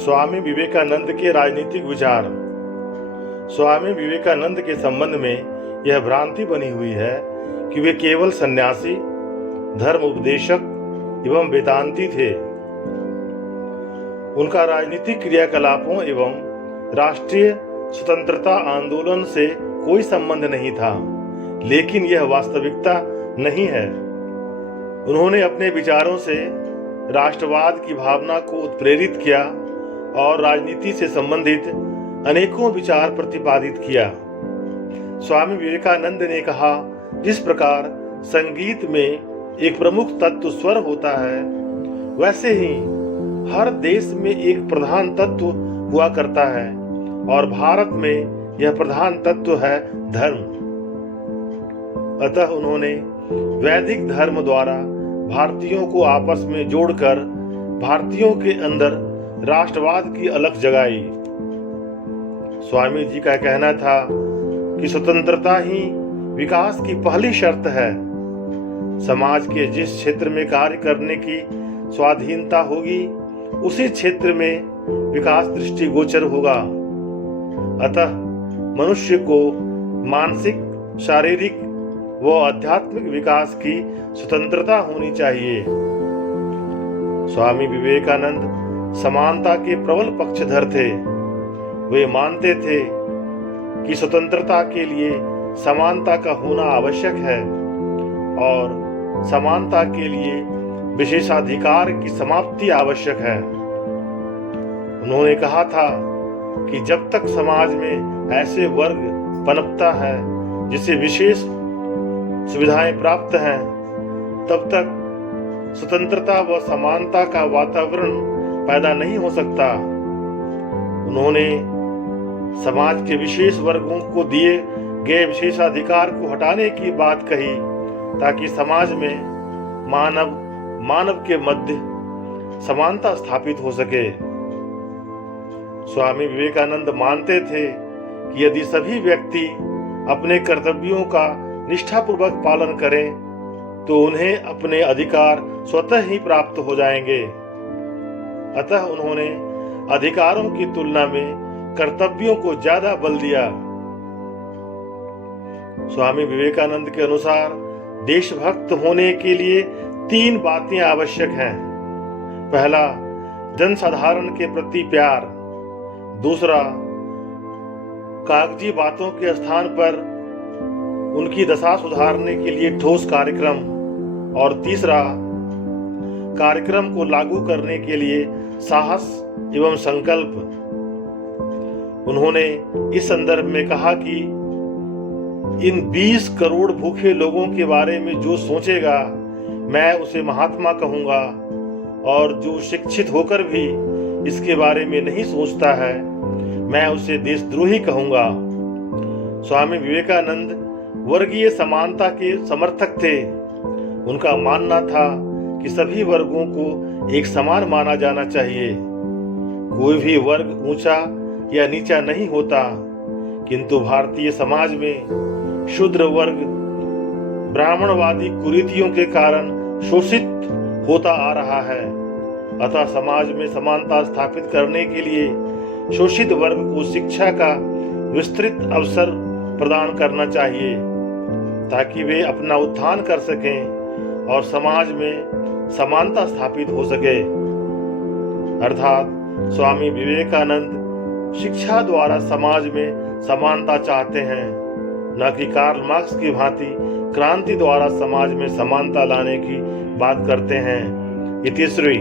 स्वामी विवेकानंद के राजनीतिक विचार। स्वामी विवेकानंद के संबंध में यह भ्रांति बनी हुई है कि वे केवल सन्यासी, धर्म उपदेशक एवं वेदांती थे। उनका राजनीतिक क्रियाकलापों एवं राष्ट्रीय स्वतंत्रता आंदोलन से कोई संबंध नहीं था, लेकिन यह वास्तविकता नहीं है। उन्होंने अपने विचारों से राष्ट्रवाद की भावना को उत्प्रेरित किया और राजनीति से संबंधित अनेकों विचार प्रतिपादित किया। स्वामी विवेकानंद ने कहा, जिस प्रकार संगीत में एक प्रमुख तत्व स्वर होता है, वैसे ही हर देश में एक प्रधान तत्व हुआ करता है और भारत में यह प्रधान तत्व है धर्म। अतः उन्होंने वैदिक धर्म द्वारा भारतीयों को आपस में जोड़कर भारतीयों के अंदर राष्ट्रवाद की अलख जगाई। स्वामी जी का कहना था कि स्वतंत्रता ही विकास की पहली शर्त है। समाज के जिस क्षेत्र में कार्य करने की स्वाधीनता होगी, उसी क्षेत्र में विकास दृष्टिगोचर होगा। अतः मनुष्य को मानसिक, शारीरिक व आध्यात्मिक विकास की स्वतंत्रता होनी चाहिए। स्वामी विवेकानंद समानता के प्रबल पक्षधर थे। वे मानते थे कि स्वतंत्रता के लिए समानता का होना आवश्यक है और समानता के लिए विशेषाधिकार की समाप्ति आवश्यक है। उन्होंने कहा था कि जब तक समाज में ऐसे वर्ग पनपता है जिसे विशेष सुविधाएं प्राप्त हैं, तब तक स्वतंत्रता व समानता का वातावरण पैदा नहीं हो सकता। उन्होंने समाज के विशेष वर्गों को दिए गए विशेषाधिकार को हटाने की बात कही, ताकि समाज में मानव के मध्य समानता स्थापित हो सके। स्वामी विवेकानंद मानते थे कि यदि सभी व्यक्ति अपने कर्तव्यों का निष्ठापूर्वक पालन करें, तो उन्हें अपने अधिकार स्वतः ही प्राप्त हो जाएंगे। अतः उन्होंने अधिकारों की तुलना में कर्तव्यों को ज्यादा बल दिया। स्वामी विवेकानंद के अनुसार देशभक्त होने के लिए 3 बातें आवश्यक हैं। पहला, जनसाधारण के प्रति प्यार। दूसरा, कागजी बातों के स्थान पर उनकी दशा सुधारने के लिए ठोस कार्यक्रम। और तीसरा, कार्यक्रम को लागू करने के लिए साहस एवं संकल्प। उन्होंने इस संदर्भ में कहा कि इन 20 करोड़ भूखे लोगों के बारे में जो सोचेगा, मैं उसे महात्मा कहूंगा, और जो शिक्षित होकर भी इसके बारे में नहीं सोचता है, मैं उसे देशद्रोही कहूंगा। स्वामी विवेकानंद वर्गीय समानता के समर्थक थे। उनका मानना था कि सभी वर्गों को एक समान माना जाना चाहिए। कोई भी वर्ग ऊंचा या नीचा नहीं होता, किंतु भारतीय समाज में शूद्र वर्ग ब्राह्मणवादी कुरीतियों के कारण शोषित होता आ रहा है। अतः समाज में समानता स्थापित करने के लिए शोषित वर्ग को शिक्षा का विस्तृत अवसर प्रदान करना चाहिए, ताकि वे अपना उत्थान कर सकें और समाज में समानता स्थापित हो सके। अर्थात स्वामी विवेकानंद शिक्षा द्वारा समाज में समानता चाहते हैं, न कि कार्ल मार्क्स की भांति क्रांति द्वारा समाज में समानता लाने की बात करते हैं। इतिश्री।